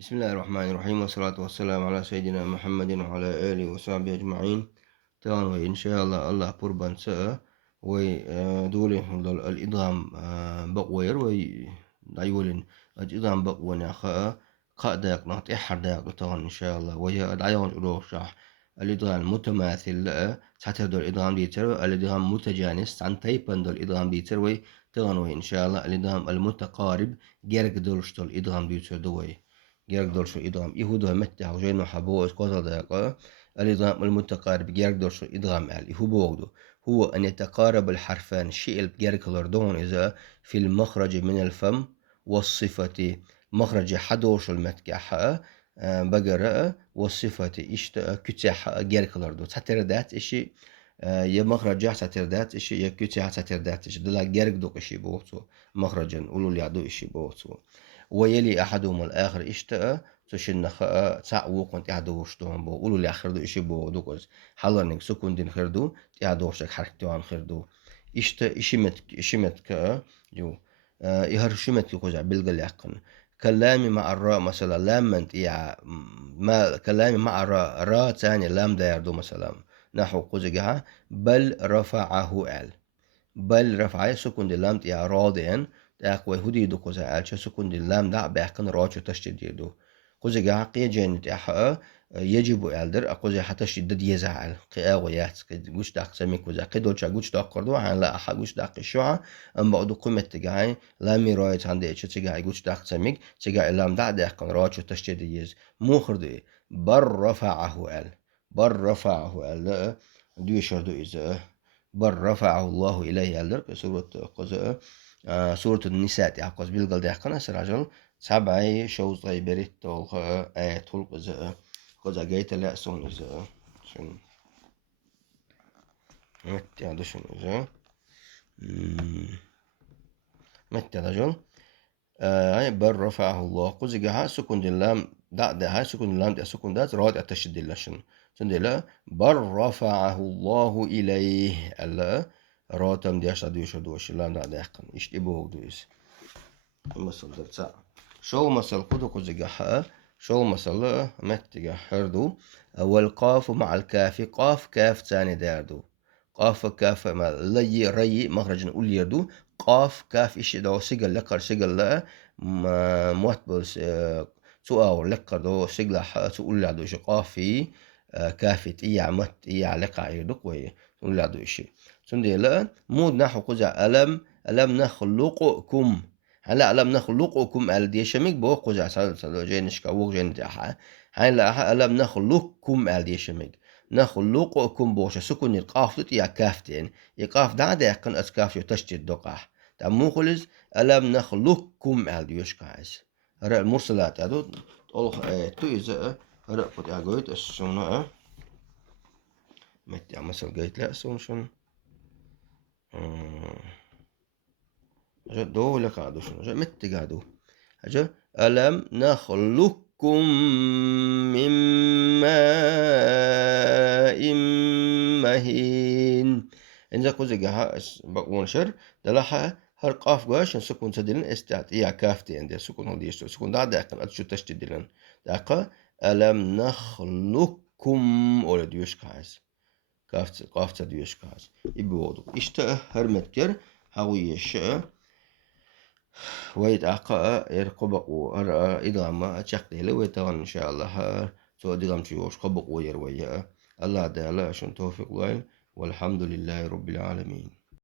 بسم الله الرحمن الرحيم والصلاة والسلام على سيدنا محمد وعلى آله وصحبه أجمعين. طبعا وإن شاء الله الله قربان ساء ودولي الإدغام بقوير دايولين الإدغام بقوين أخاء قاء داق نغط إحر داق طبعا إن شاء الله وهي دعيون أروح شرح الإدغام المتماثل ساتر دول الإدغام ديتر الإدغام متجانس عن تايبان دول الإدغام ديتر طبعا إن شاء الله الإدغام المتقارب جرق دولش دول الإدغام ديتر دوي يقدر شو إدغام يهودا متى وجينو حبو إسقاط دقيقة الإدغام المتقارب يقدر شو إدغام علي هو بوجده هو أن يتقارب الحرفان الشيء البيركلر دون إذا في المخرج من الفم والصفة مخرج حدوش المتكحة بقرة والصفة إشتا كتاح جيركلر دو تتردات إشي يا مخرج جاه تتردات إشي يا كتاح تتردات إشي دلا جيرك دوك إشي بوتو مخرجا قولوا لي عدو إشي بوتو ويلي أحدهم الآخر اشتاء تشن خاء تعوق وانت يعدوش دوم بو قولوا لي آخر دو إشي بو دوكوز حلرنك سكون دين خردو يعدوشك حركتو عن خردو اشتا إشمت كا جو يهر شمت كوزع بلغ اليقن كلامي مع الراء مثلا لام انت يا ما كلامي مع الراء راء تاني لام دايردو مثلا نحو قوزجها بل رفعه ال بل رفعه سكون دي لام يا راضيا تاقوي هدي دو كوزا الشا سكون دي لام دا باقن راجو تشتدي دو كوزا قاقية جين تاحا يجب الدر اقوزا حتى شدد يزعل قياويات قوش داق سمي كوزا قدول شا قوش داق قردو عن لا احا قوش داق الشوعة ام بعدو قيمة تقاي لامي رايت عندي اتش تقاي قوش داق سميك تقاي لام دا باقن راجو تشتدي يز مو خردو بر رفعه ال بر رفعه ال دو يشردو إذا بل رفعه الله إليه ألدر سورة قزاء سورة النساء تعقز بالقل ديحقنا سراجل سبعي شوز غيبريت تولخ آية قزاء قزاء جيت لا سون إذا شن متى هذا شن إذا متى رجل بل رفعه الله قزجها سكون اللام دا هاي سكون اللام دا سكون دات راد التشديد لشن سندلا بل رفعه الله إليه ألا راتم ديش ديش دوش اللام دا دقن اشتبه دويس مثل درتا شو مثل قدو قزجها شو مثل متى حردو والقاف مع الكاف قاف كاف ثاني داردو قاف كاف مع لي ري مخرج نقول يردو قاف كاف إيش دو سجل لقر سجل لا موت بس سؤال لقر دو سجل تقول له دو إيش قافي كافت إيا مت إيا لقع يردك وي تقول له دو إيش سندي لا مود نحو قزع ألم نخلقكم هلا ألم نخلقكم على دي شمك بو قزع سال جينش كوج جين تاعها هلا ألم نخلقكم على دي شمك نخلقكم بوش سكون القاف يا كافتين يقاف دا يكن اسكاف يتشتت دقح تمو خلص ألم نخلقكم على يشكاس هرا المرسلات هذو تقول تو إذا هرا قد أقولت السنة متى مثل قلت لا سون شن دو لك عدو شنو متى قادو هجا ألم نخلقكم من ماء مهين إنزا كوزي جها بقون شر دلها هر قاف قاش سكون سدلن استعت يا كافتي عند سكون هو ديشتو سكون دا دقن أتشو تشتدلن دقة ألم نخلقكم ولا ديوش كاس قاف تديوش كاس يبودو إشتا هر متكر هاوي الشأ ويت أقا يرقبق وأرى إدغام أتشقي لو يتغن إن شاء الله سو إدغام تيوش قبق ويروي الله دالا عشان توفيق والحمد لله رب العالمين.